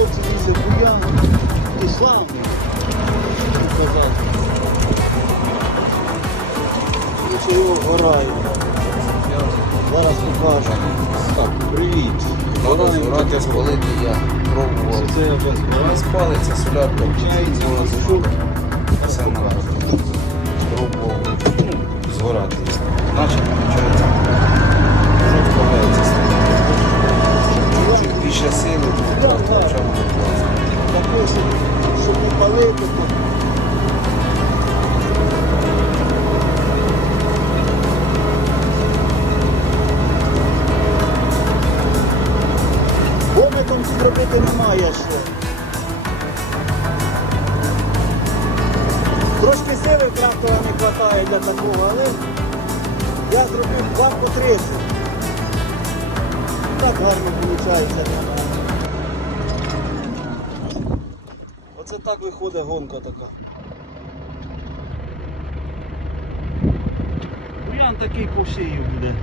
хлопці лізе в буян. Ти славний. Казав. Що його горає. Зараз покажемо. Так, привіт. Надо Гораємо збирати спалити, я пробував. Це я вже Вона спалиться, солярка Чається, вчається, що? все надо. Пробував, ну, згорати. Значить, Такий, щоб, не палити, Вомиком зробити немає ще. Трошки сили трактора не вистачає для такого, але я зробив 2 по 30. Так гарно виходить. Оце так виходить гонка така. Уян такий по всій буде.